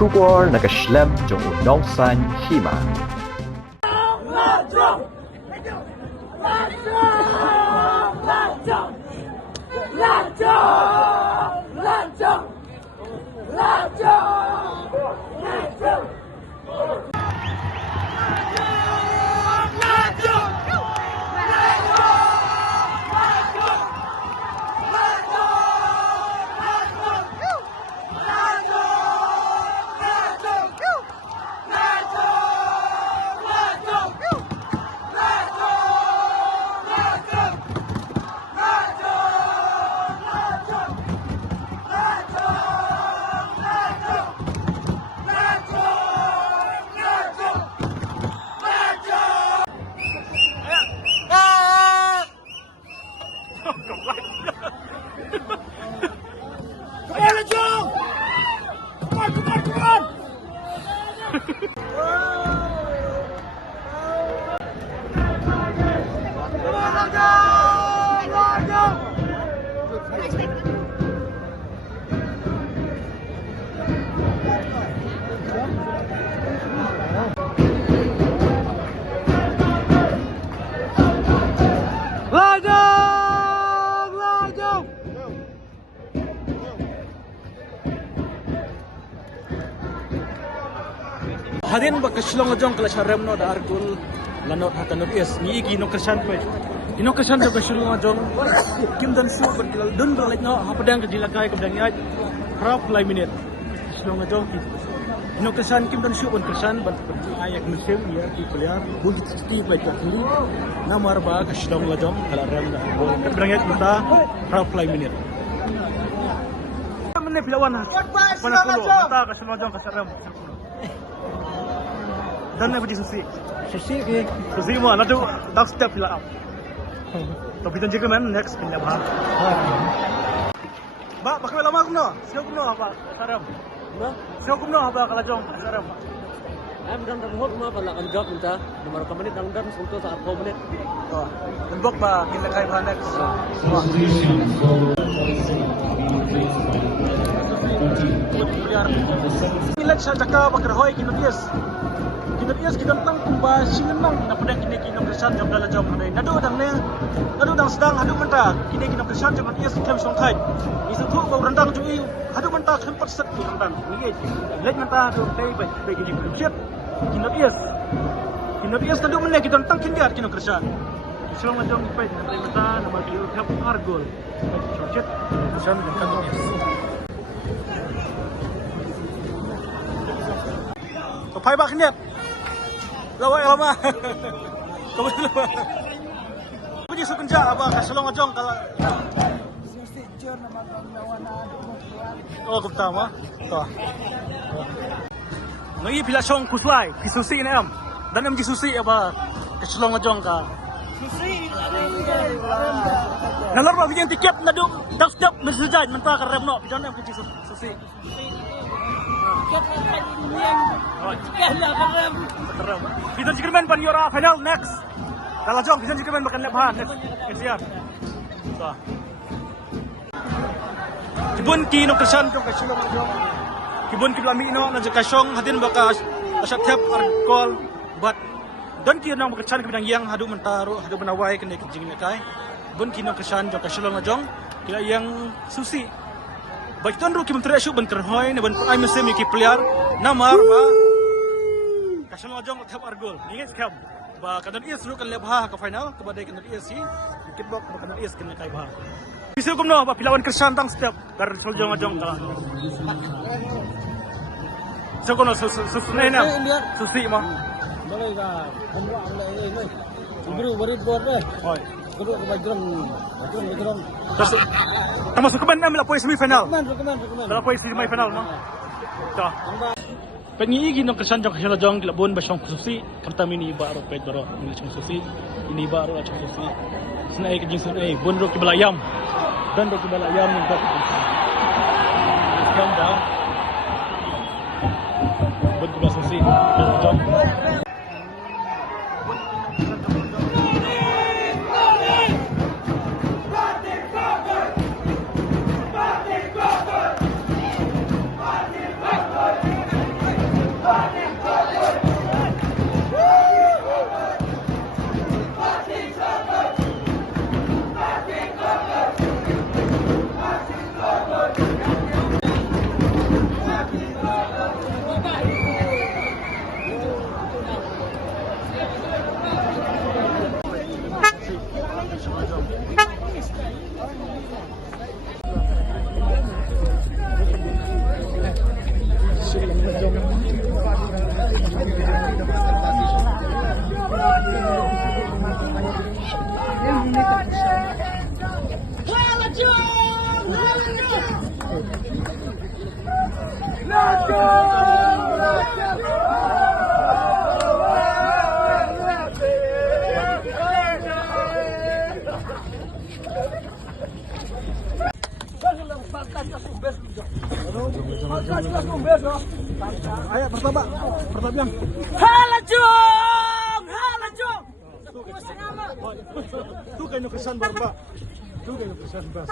出国那个 slam 中午闹山起嘛。Hadin bak keslong jong kala sharem no da argul lanot hatan is ni gi no kersan pe ino kersan da keslong jong kim dan su ber kala dun ber lek no hapadang ke dilakai ke bedang ai prap lai minit keslong jong ino kersan kim dan su on kersan ban ayak musim ya di player bul sti play ke kili namar ba keslong jong kala rem da ke bedang ai kita prap lai minit menit pilawan mana kulo ta keslong jong kasarem dan apa di susi mah nanti dak step lah tapi dan juga man next pindah bah pakai lama kuno siapa kuno apa saram siapa kuno apa kalau jong saram em đang đang hốt mà là ăn job mình ta nhưng mà có menit đang đang xuống tôi saat 4 menit untuk bah kita kai bah next Milan sa jaka bagrahoy kinodies kita tang kumba singenang na pedang kini kinong kesan jom dalam jom hanai nadu dang sedang hadu mentah kini kinong kesan jom ies kem song khai isu khu bau rendang jui hadu mentah kem perset ki rendang ni lek mentah hadu tei bai kini kulit kinong ies nadu meneh kita tang kindiat kinong kesan selama jom pai dari mentah nama kiu kap argol chocet kesan kinong ies Pai bak niat lama puji sukenja apa kaselong ajong kalau oh pertama toh ngi pila song kuslai kisusi ni am dan am kisusi apa kaselong ajong ka susi nalor ba bikin tiket nadu dak step mesejai mentah ka remno bijan am kisusi Kita jikirmen pan yora final next. Kalau jong kita jikirmen makan lebahan next. Siap. Kibun ki no kersan jong kasilong jong. Kibun ki lami no na jakasong hadin bakas asat tiap arkol bat dan ki nang kersan kibidang yang hadu mentaru hadu menawai kene kijing kai. Kibun ki no kersan jong kasilong jong kila yang susi. Baik tuan Ruki Menteri Asyuk ben kerhoi ne ben ai mesim ki player namar ba kasal ajong thap argol ni skam ba kadan is ru kan lebha ka final ke badai kan is si kitbok ba kan is kan kai ba bisu kumno ba pilawan kersan tang step dar soljong ajong ka so kono susne na susi ma boleh ka hamwa le le ibru barit bot le oi kudu ke background terus termasuk ke bandam la poin semifinal rekomen la poin semifinal ma to pengi no kesan jong kasala jong labon ba syong susi kamta mini ba ro pet baro ni syong susi ini ba ro syong susi snai ke jing sunai bon ro ke balayam dan ro ke balayam ni ba kam da bon ke susi jong Ayo pertama yang. Halajong! Halajong! Tu kayo kesan barba. Tu kayo kesan bas.